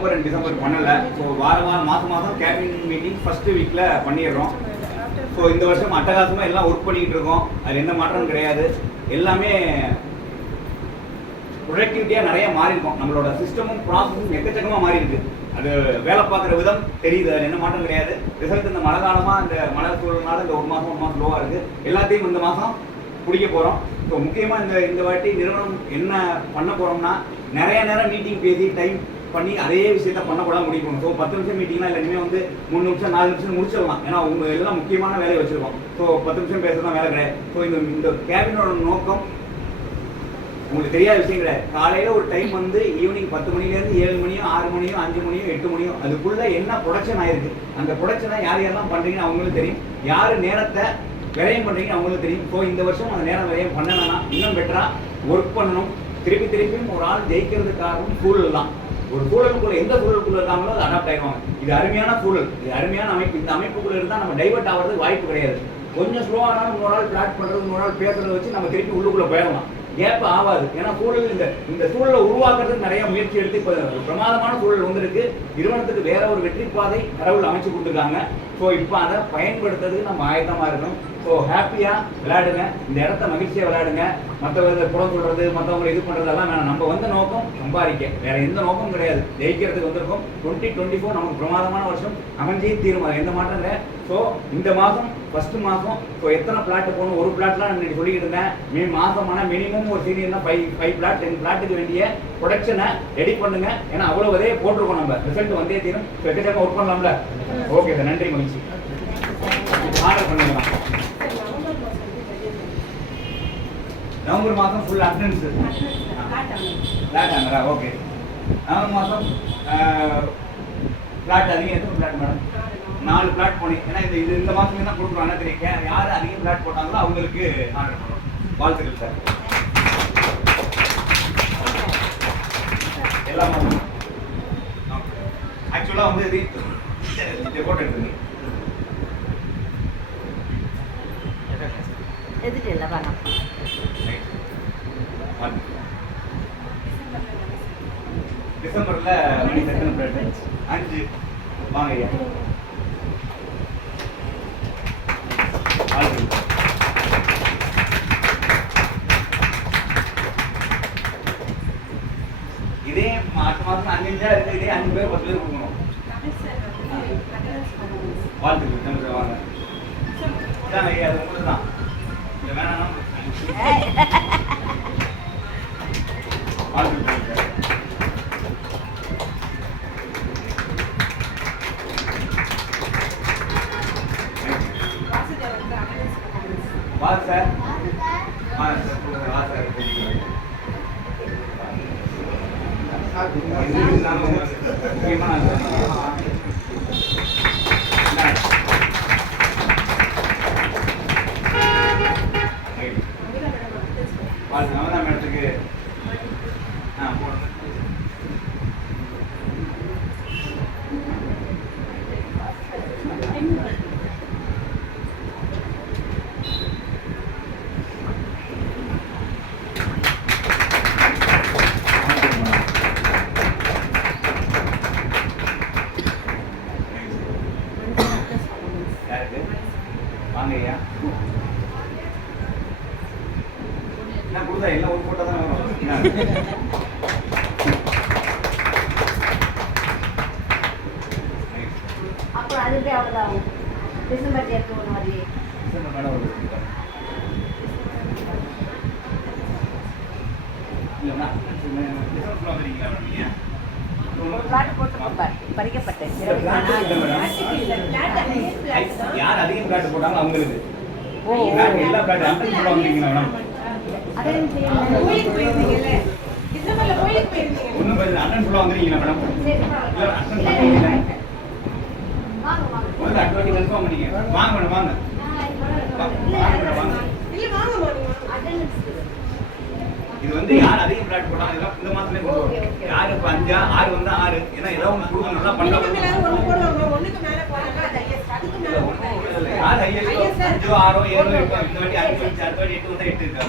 November and December பண்ணல. So மாதம் cabin meeting first வீக்ல பண்ணிடுறோம். ஸோ இந்த வருஷம் அட்டகாசமாக எல்லாம் ஒர்க் பண்ணிக்கிட்டு இருக்கோம். அதில் எந்த மாற்றமும் கிடையாது. எல்லாமே ப்ரொடக்டிவிட்டியாக நிறைய மாறி இருக்கும். நம்மளோட சிஸ்டமும் ப்ராசஸும் எக்கச்சக்கமாக மாறி இருக்கு. அது வேலை பார்க்குற விதம் தெரியுது. அதில் என்ன மாற்றம் கிடையாது. ரிசல்ட் இந்த மழை காலமாக இந்த மழை சூழல்னால இந்த ஒரு மாதம் லோவாக இருக்குது. எல்லாத்தையும் இந்த மாதம் பிடிக்க போகிறோம். ஸோ முக்கியமாக இந்த வாட்டி நிறுவனம் என்ன பண்ண போகிறோம்னா, நிறைய நேரம் மீட்டிங் பேசி டைம் பண்ணி அதே விஷயத்த பண்ணக்கூடாது முடிக்கணும். ஸோ 10 நிமிஷம் மீட்டிங்னா இல்லை இனிமேல் 3 நிமிஷம் 4 நிமிஷம் முடிச்சிடலாம். ஏன்னா அவங்க எல்லாம் முக்கியமான வேலையை வச்சுருக்கோம். ஸோ 10 நிமிஷம் பேசுறதுதான் வேலை கிடையாது. ஸோ இந்த கேபினோட நோக்கம் உங்களுக்கு தெரியாத விஷயம் கிடையாது. காலையில் ஒரு டைம் ஈவினிங் 10 மணிலேருந்து 7 மணியோ 6 மணியோ 5 மணியோ 8 மணியோ அதுக்குள்ளே என்ன ப்ரொடக்ஷன் ஆயிருக்கு, அந்த ப்ரொடக்ஷனை யார் யாரெல்லாம் பண்ணுறீங்கன்னு அவங்களுக்கு தெரியும். யார் நேரத்தை விரயம் பண்ணுறீங்கன்னு அவங்களுக்கு தெரியும். ஸோ இந்த வருஷம் அந்த நேரம் விரயம் பண்ணலைன்னா இன்னும் பெட்டராக ஒர்க் பண்ணணும். திருப்பியும் ஒரு ஆள் ஜெயிக்கிறதுக்காகவும் சூழல் தான். ஒரு சூழலுக்குள்ள எந்த சூழலுக்குள்ள இருக்காங்களோ அது அடாப்ட் ஆயிடுவாங்க. இது அருமையான சூழல், இது அருமையான அமைப்பு. இந்த அமைப்புக்குள்ள இருந்தால் நம்ம டைவர்ட் ஆகிறதுக்கு வாய்ப்பு கிடையாது. கொஞ்சம் ஸ்லோவானாலும் இன்னொரு ஆள் பிளாட் பண்ணுறது, இன்னொரு ஆள் பேசுறதை வச்சு நம்ம திருப்பி உள்ளுக்குள்ள போயிடலாம். கேப் ஆகாது. ஏன்னா சூழல் இந்த சூழலை உருவாக்குறதுக்கு நிறைய முயற்சி எடுத்து இப்போ பிரமாதமான சூழல் வந்திருக்கு. நிறுவனத்துக்கு வேற ஒரு வெற்றி பாதை கடவுள் அமைச்சு கொடுத்துருக்காங்க. ஸோ இப்போ அதை பயன்படுத்துறதுக்கு நம்ம ஆயத்தமாக இருக்கணும். ஸோ ஹாப்பியாக விளையாடுங்க, இந்த இடத்த மகிழ்ச்சியாக விளையாடுங்க. மற்றவங்க புறம் சொல்கிறது, மற்றவங்களை இது பண்ணுறதெல்லாம் வேணாம். நம்ம வந்த நோக்கம் சம்பாதிக்க, வேற எந்த நோக்கமும் கிடையாது. ஜெயிக்கிறதுக்கு வந்திருக்கோம். 2024 நமக்கு பிரமாதமான வருஷம் அமைஞ்சே தீரும். எந்த மாற்றம் இல்லை. ஸோ இந்த மாதம் ஃபர்ஸ்ட் மாதம் ஸோ எத்தனை பிளாட் போகணும், ஒரு பிளாட்லாம் நான் சொல்லிக்கிட்டு இருந்தேன். மாதம் ஆனால் மினிமம் ஒரு சீனியர்னா 5 பிளாட் 10 பிளாட்டுக்கு வேண்டிய ப்ரொடக்ஷனை ரெடி பண்ணுங்க. ஏன்னா அவ்வளோ அதே போட்டிருக்கோம். நம்ம ரிசல்ட் வந்தே தீரும். எக்கச்சக்கமாக ஒர்க் பண்ணலாம்ல. ஓகே சார், நன்றி, மகிழ்ச்சி. ஆர்டர் பண்ணிடலாம். நவம்பர் மாதம் ஃபுல் அட்டெண்டன்ஸ் ஃப்ளாட் ஆனரா? ஓகே. நவம்பர் மாதம் ஃப்ளாட் அதிகம். எத்தனை ஃப்ளாட் மேடம்? 4 ஃப்ளாட் போனேன். ஏன்னா இந்த மாதம் தான் கொடுக்குறோம். தெரியும் யார் அதிகம் ஃப்ளாட் போட்டாங்களோ அவங்களுக்கு ஆர்டர் பண்ணுறோம். வாழ்த்துக்கள் சார். எல்லா மாதம் ஆக்சுவலாக இது போட்டோ எடுத்துங்க. டிசம்பர்ல மணி செகண்ட் பிளேட் 5 வாங்க ஐயா. இதே அடுத்த மாதம் 5 இருக்கு. இதே 5 பேர் 10 பேர் கொடுக்கணும். வாழ்த்துக்கள். வாங்க ஐயா, அது உங்களுக்கு தான். வேணாம் வா சார். நவதாம் இடத்துக்கு போடுங்க. வாங்க ஐயா. என்ன கொடுத்தா எல்லாம் ஒரு போட்டோ தான் வரும். அப்புறம் அதுவே அவ்வளோதான். டிசம்பர் டேட் ஒன்று மாதிரி. டிசம்பர் மேடம் ஒரு இல்லைண்ணா டிசம்பர் வந்துருக்கீங்களா நீங்கள்? பிளாட் போட்டு பறிக்கப்பட்டேன். யார் அதிகம் பிளாட் போட்டாங்களோ அவங்களுக்கு எல்லா பிளாட் அட்டன் பண்ணுவாங்க மேடம். ஒன்றும் பிரச்சனை. அண்ணன் ஃபுல்லாக வந்துருக்கீங்களா மேடம்? அட்டன் பண்ணுவீங்களா? முதல்ல அட்வாட்டி கன்ஃபார்ம் பண்ணிங்க. வாங்க மேடம், வாங்க வாங்க. இது யார் அதிகம் பிளாட் போட்டாங்க இதெல்லாம் இந்த மாதத்துலேயே கொண்டு வரும். யார் இப்போ 5 6 வந்தா 6. ஏன்னா ஏதாவது ஒன்று கொடுக்கணும். நல்லா பண்ணலாம். யார் 5 6 7 8 இந்த வாட்டி 5 அடுத்த வாட்டி 8 வந்தா 8 இருக்காது.